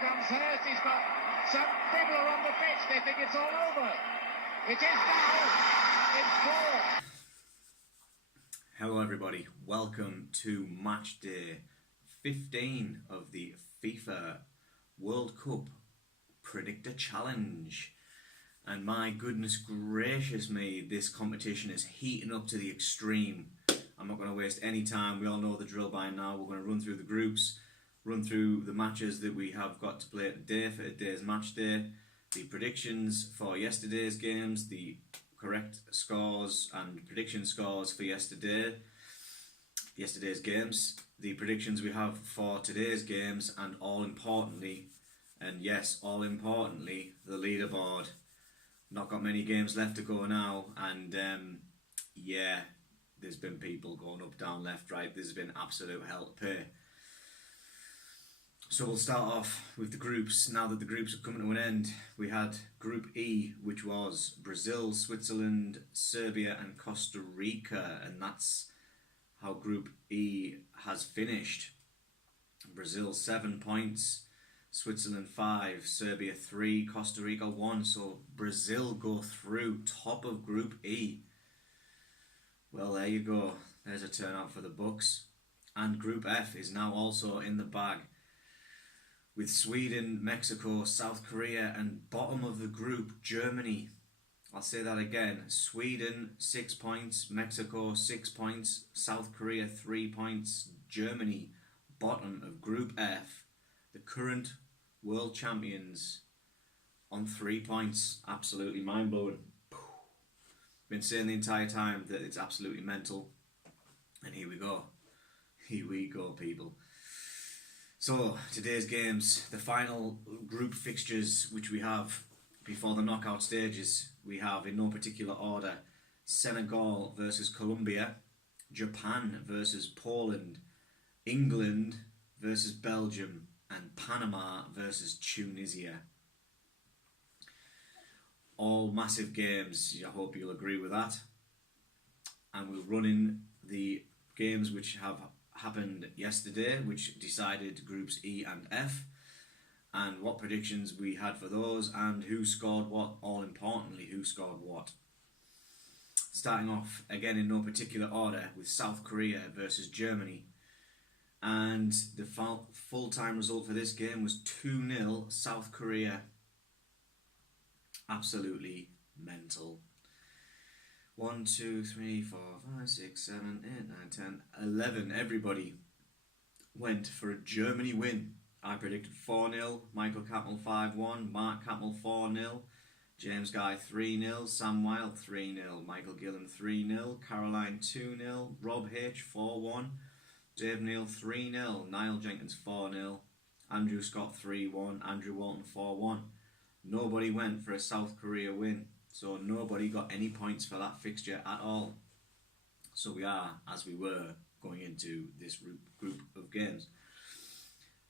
comes Hurst. He's got some people are on the pitch. They think it's all over. It is now. It's four. Hello everybody, welcome to match day 15 of the FIFA World Cup Predictor Challenge. And my goodness gracious me, this competition is heating up to the extreme. I'm not going to waste any time, we all know the drill by now. We're going to run through the groups, run through the matches that we have got to play today for today's match day, the predictions for yesterday's games, the correct scores and prediction scores for yesterday's games, the predictions we have for today's games, and all importantly, the leaderboard. Not got many games left to go now, and yeah, there's been people going up, down, left, right. There's been absolute hell to pay. So we'll start off with the groups. Now that the groups are coming to an end, we had Group E, which was Brazil, Switzerland, Serbia and Costa Rica, and that's how Group E has finished. Brazil 7 points, Switzerland 5, Serbia 3, Costa Rica 1. So Brazil go through top of Group E. Well, there you go. There's a turnout for the Bucks. And Group F is now also in the bag, with Sweden, Mexico, South Korea, and bottom of the group, Germany. I'll say that again. Sweden, 6 points. Mexico, 6 points. South Korea, 3 points. Germany, bottom of Group F. The current world champions on 3 points. Absolutely mind-blowing. Been saying the entire time that it's absolutely mental. And here we go. Here we go, people. So, today's games, the final group fixtures which we have before the knockout stages, we have in no particular order Senegal versus Colombia, Japan versus Poland, England versus Belgium, and Panama versus Tunisia. All massive games, I hope you'll agree with that. And we'll run in the games which have happened yesterday, which decided groups E and F, and what predictions we had for those, and who scored what, all importantly, who scored what. Starting off again in no particular order with South Korea versus Germany, and the full-time result for this game was 2-0 South Korea. Absolutely mental. 1, 2, 3, 4, 5, 6, 7, 8, 9, 10, 11. Everybody went for a Germany win. I predicted 4-0, Michael Capel 5-1, Mark Capel 4-0, James Guy 3-0, Sam Wilde 3-0, Michael Gillen 3-0, Caroline 2-0, Rob H 4-1, Dave Neal 3-0, Niall Jenkins 4-0, Andrew Scott 3-1, Andrew Walton 4-1. Nobody went for a South Korea win. So nobody got any points for that fixture at all. So we are, as we were, going into this group of games.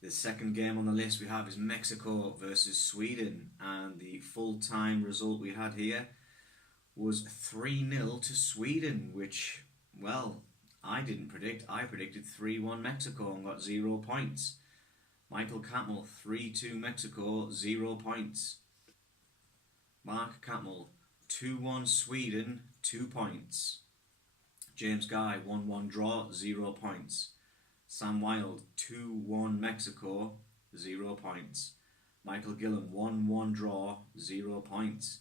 The second game on the list we have is Mexico versus Sweden. And the full-time result we had here was 3-0 to Sweden, which, well, I didn't predict. I predicted 3-1 Mexico and got 0 points. Michael Campbell, 3-2 Mexico, 0 points. Mark Campbell, 2-1 Sweden, 2 points. James Guy, 1-1 draw, 0 points. Sam Wilde, 2-1 Mexico, 0 points. Michael Gillen, 1-1 draw, 0 points.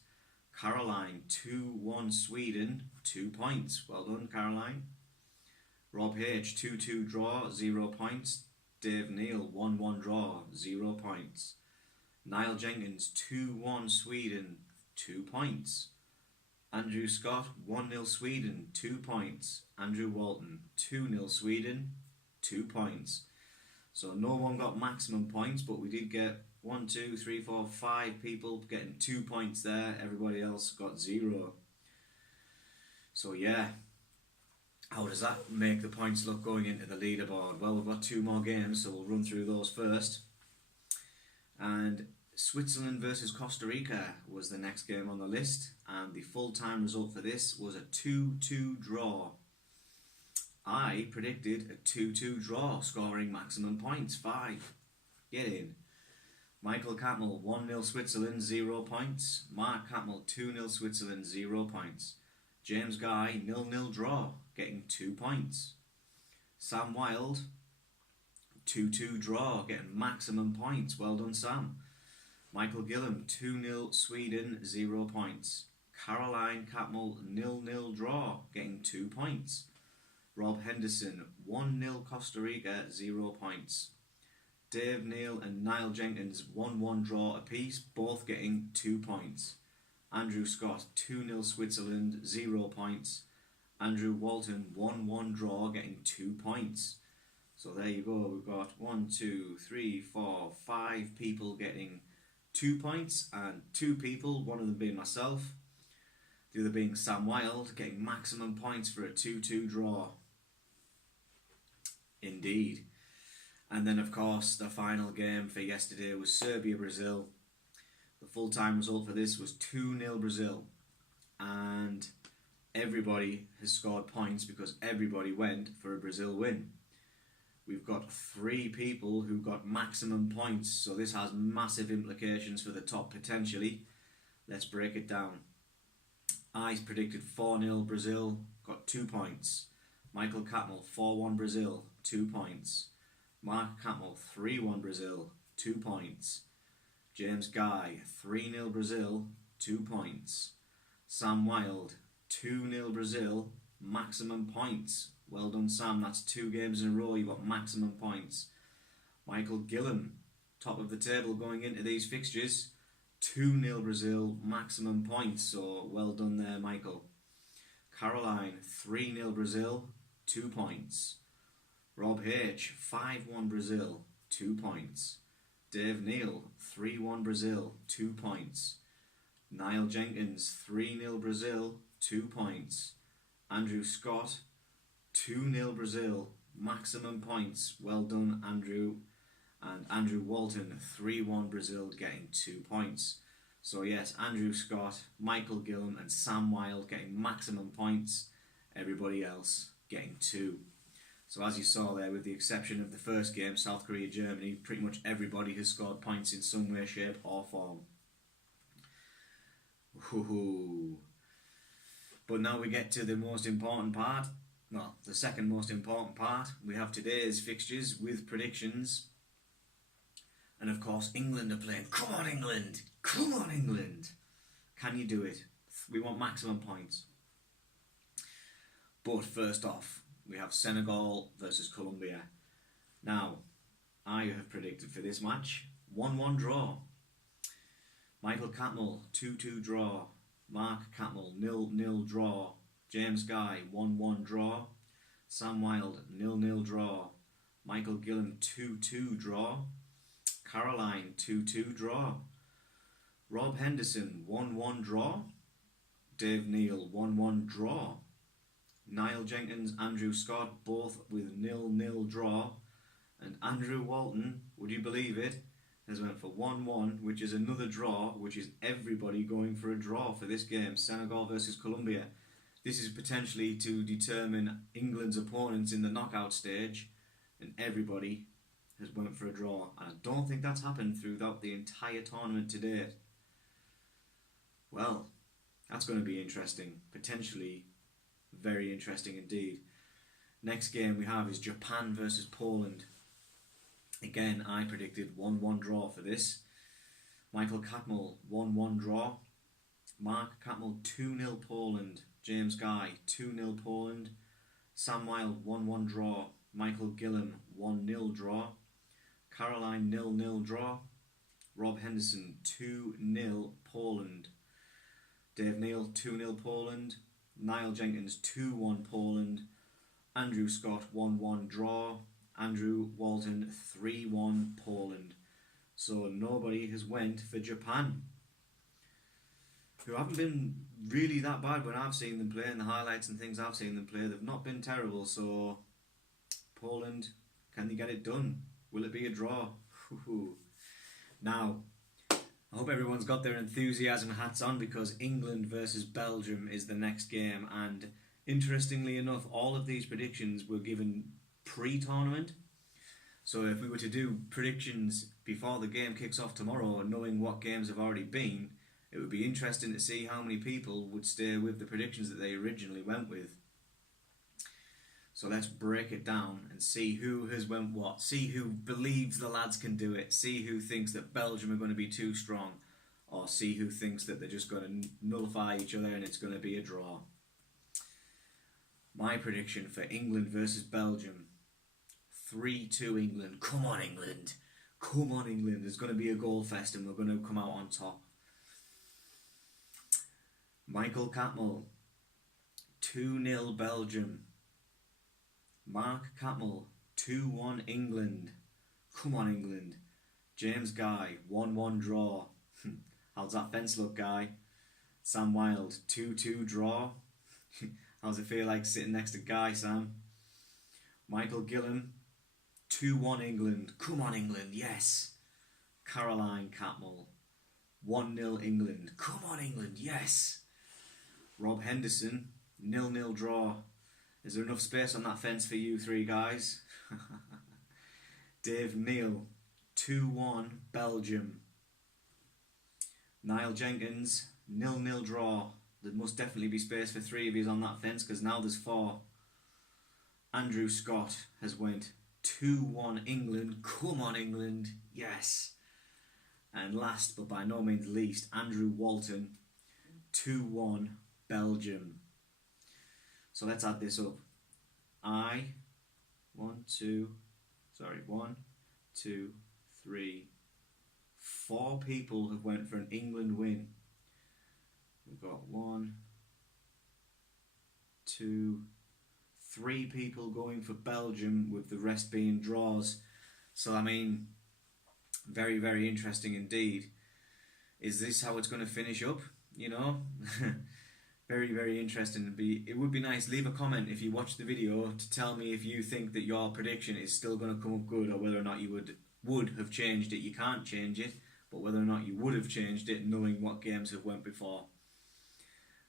Caroline, 2-1 Sweden, 2 points. Well done, Caroline. Rob H, 2-2 draw, 0 points. Dave Neal, 1-1 draw, 0 points. Niall Jenkins, 2-1 Sweden, 2 points. Andrew Scott, 1-0 Sweden, 2 points. Andrew Walton, 2-0 Sweden, 2 points. So no one got maximum points, but we did get 1, 2, 3, 4, 5 people getting 2 points there. Everybody else got 0. So yeah, how does that make the points look going into the leaderboard? Well, we've got 2 more games, so we'll run through those first. And Switzerland versus Costa Rica was the next game on the list, and the full-time result for this was a 2-2 draw. I predicted a 2-2 draw, scoring maximum points, 5. Get in. Michael Catmull, 1-0 Switzerland, 0 points. Mark Catmull, 2-0 Switzerland, 0 points. James Guy, 0-0 draw, getting 2 points. Sam Wilde, 2-2 draw, getting maximum points. Well done, Sam. Michael Gillam, 2-0 Sweden, 0 points. Caroline Catmull, 0-0 draw, getting 2 points. Rob Henderson, 1-0 Costa Rica, 0 points. Dave Neal and Niall Jenkins, 1-1 draw apiece, both getting 2 points. Andrew Scott, 2-0 Switzerland, 0 points. Andrew Walton, 1-1 draw, getting 2 points. So there you go, we've got 1, 2, 3, 4, 5 people getting 2 points, and 2 people, one of them being myself, the other being Sam Wilde, getting maximum points for a 2-2 draw. Indeed. And then, of course, the final game for yesterday was Serbia-Brazil. The full-time result for this was 2-0 Brazil. And everybody has scored points because everybody went for a Brazil win. We've got 3 people who got maximum points, so this has massive implications for the top potentially. Let's break it down. I predicted 4-0 Brazil, got 2 points. Michael Catmull, 4-1 Brazil, 2 points. Mark Catmull, 3-1 Brazil, 2 points. James Guy, 3-0 Brazil, 2 points. Sam Wilde, 2-0 Brazil, maximum points. Well done, Sam. That's 2 games in a row. You got maximum points. Michael Gillam, top of the table going into these fixtures. 2-0 Brazil, maximum points. So well done there, Michael. Caroline, 3-0 Brazil, 2 points. Rob H, 5-1 Brazil, 2 points. Dave Neal, 3-1 Brazil, 2 points. Niall Jenkins, 3-0 Brazil, 2 points. Andrew Scott, 2-0 Brazil, maximum points. Well done, Andrew. And Andrew Walton, 3-1 Brazil, getting 2 points. So yes, Andrew Scott, Michael Gillam and Sam Wilde getting maximum points. Everybody else getting 2. So as you saw there, with the exception of the first game, South Korea-Germany, pretty much everybody has scored points in some way, shape or form. Woohoo. But now we get to the most important part. Well, the second most important part. We have today's fixtures with predictions. And of course, England are playing. Come on, England! Come on, England! Can you do it? We want maximum points. But first off, we have Senegal versus Colombia. Now, I have predicted for this match 1-1 draw. Michael Catmull, 2-2 draw. Mark Catmull, 0-0 draw. James Guy, 1-1 draw. Sam Wilde, 0-0 draw. Michael Gillam, 2-2 draw. Caroline, 2-2 draw. Rob Henderson, 1-1 draw. Dave Neal, 1-1 draw. Niall Jenkins, Andrew Scott, both with 0-0 draw. And Andrew Walton, would you believe it, has went for 1-1, which is another draw, which is everybody going for a draw for this game, Senegal versus Colombia. This is potentially to determine England's opponents in the knockout stage, and everybody has went for a draw. And I don't think that's happened throughout the entire tournament to date. Well, that's going to be interesting, potentially very interesting indeed. Next game we have is Japan versus Poland. Again, I predicted 1-1 draw for this. Michael Catmull, 1-1 draw. Mark Catmull, 2-0 Poland. James Guy, 2-0 Poland. Sam Wilde, 1-1 draw. Michael Gillam, 1-0 draw. Caroline, 0-0 draw. Rob Henderson, 2-0 Poland. Dave Neal, 2-0 Poland. Niall Jenkins, 2-1 Poland. Andrew Scott, 1-1 draw. Andrew Walton, 3-1 Poland. So nobody has went for Japan, who haven't been really that bad when I've seen them play, and the highlights and things I've seen them play, they've not been terrible. So Poland, can they get it done? Will it be a draw? Now, I hope everyone's got their enthusiasm hats on, because England versus Belgium is the next game. And interestingly enough, all of these predictions were given pre-tournament. So if we were to do predictions before the game kicks off tomorrow, knowing what games have already been, it would be interesting to see how many people would stay with the predictions that they originally went with. So let's break it down and see who has went what. See who believes the lads can do it. See who thinks that Belgium are going to be too strong. Or see who thinks that they're just going to nullify each other and it's going to be a draw. My prediction for England versus Belgium. 3-2 England. Come on, England. Come on, England. There's going to be a goal fest and we're going to come out on top. Michael Catmull. 2-0 Belgium. Mark Catmull. 2-1 England. Come on, England. James Guy. 1-1 draw. How's that fence look, Guy? Sam Wilde. 2-2 draw. How's it feel like sitting next to Guy, Sam? Michael Gillam. 2-1 England. Come on, England, yes. Caroline Catmull. 1-0 England. Come on, England, yes. Rob Henderson. 0-0 draw. Is there enough space on that fence for you three guys? Dave Neal. 2-1 Belgium. Niall Jenkins. 0-0 draw. There must definitely be space for three of you on that fence because now there's four. Andrew Scott has went 2-1 England. Come on, England. Yes. And last but by no means least, Andrew Walton. 2-1 Belgium. So let's add this up. One, two, three, 4 people have went for an England win. We've got 1, 2, 3 people going for Belgium, with the rest being draws. So I mean, very, very interesting indeed. Is this how it's going to finish up? You know, very, very interesting. It would be nice. Leave a comment if you watch the video to tell me if you think that your prediction is still going to come up good, or whether or not you would have changed it. You can't change it, but whether or not you would have changed it, knowing what games have went before.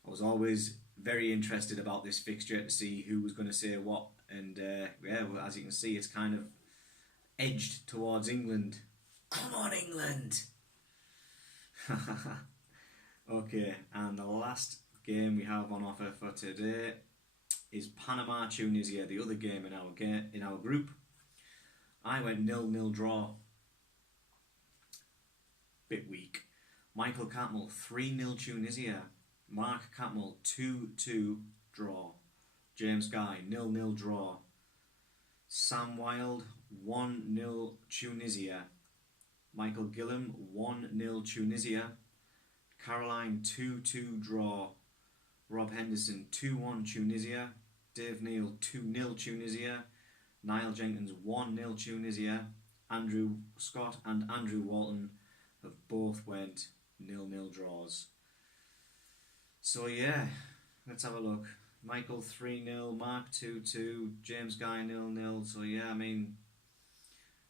I was always very interested about this fixture to see who was going to say what, and yeah, well, as you can see, it's kind of edged towards England. Come on, England! Okay, and the last game we have on offer for today is Panama-Tunisia, the other game in our group. I went 0-0 draw. Bit weak. Michael Catmull 3-0 Tunisia. Mark Catmull 2-2 draw. James Guy 0-0 draw. Sam Wilde 1-0 Tunisia. Michael Gillam 1-0 Tunisia. Caroline 2-2 draw. Rob Henderson 2-1 Tunisia. Dave Neal 2-0 Tunisia. Niall Jenkins 1-0 Tunisia. Andrew Scott and Andrew Walton have both went 0-0 draws. So yeah, let's have a look. Michael 3-0, Mark 2-2, James Guy 0-0. So yeah, I mean,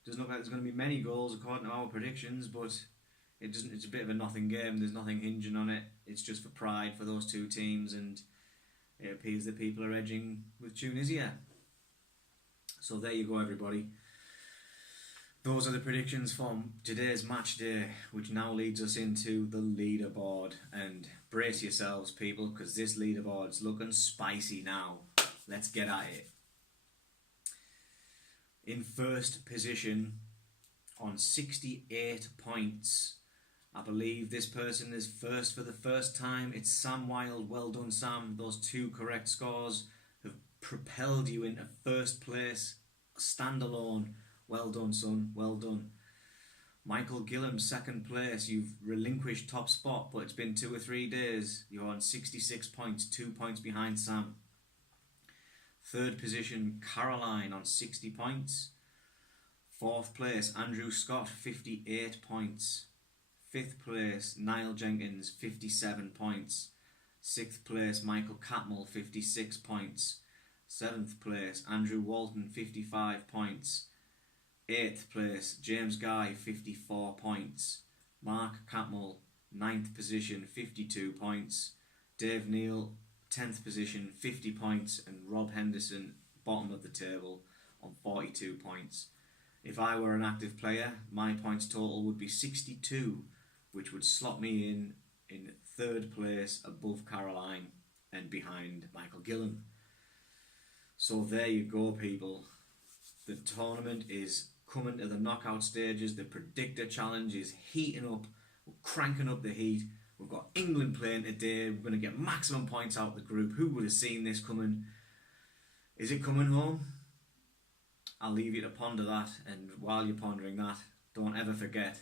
doesn't look like there's going to be many goals according to our predictions, but it doesn't. It's a bit of a nothing game. There's nothing hinging on it. It's just for pride for those two teams, and it appears that people are edging with Tunisia. So there you go, everybody. Those are the predictions from today's match day, which now leads us into the leaderboard. And brace yourselves, people, because this leaderboard's looking spicy now. Let's get at it. In first position, on 68 points, I believe this person is first for the first time. It's Sam Wilde. Well done, Sam. Those 2 correct scores have propelled you into first place, standalone. Well done, son. Well done. Michael Gillam, second place. You've relinquished top spot, but it's been 2 or 3 days. You're on 66 points, 2 points behind Sam. Third position, Caroline on 60 points. Fourth place, Andrew Scott, 58 points. Fifth place, Niall Jenkins, 57 points. Sixth place, Michael Catmull, 56 points. Seventh place, Andrew Walton, 55 points. 8th place, James Guy, 54 points. Mark Catmull, 9th position, 52 points. Dave Neal, 10th position, 50 points. And Rob Henderson, bottom of the table, on 42 points. If I were an active player, my points total would be 62, which would slot me in third place above Caroline and behind Michael Gillen. So there you go, people. The tournament is coming to the knockout stages. The Predictor Challenge is heating up. We're cranking up the heat. We've got England playing today. We're going to get maximum points out of the group. Who would have seen this coming? Is it coming home? I'll leave you to ponder that. And while you're pondering that, don't ever forget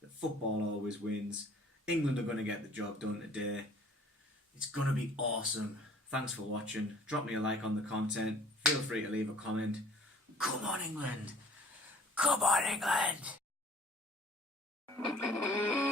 that football always wins. England are going to get the job done today. It's going to be awesome. Thanks for watching. Drop me a like on the content. Feel free to leave a comment. Come on, England! Come on, England!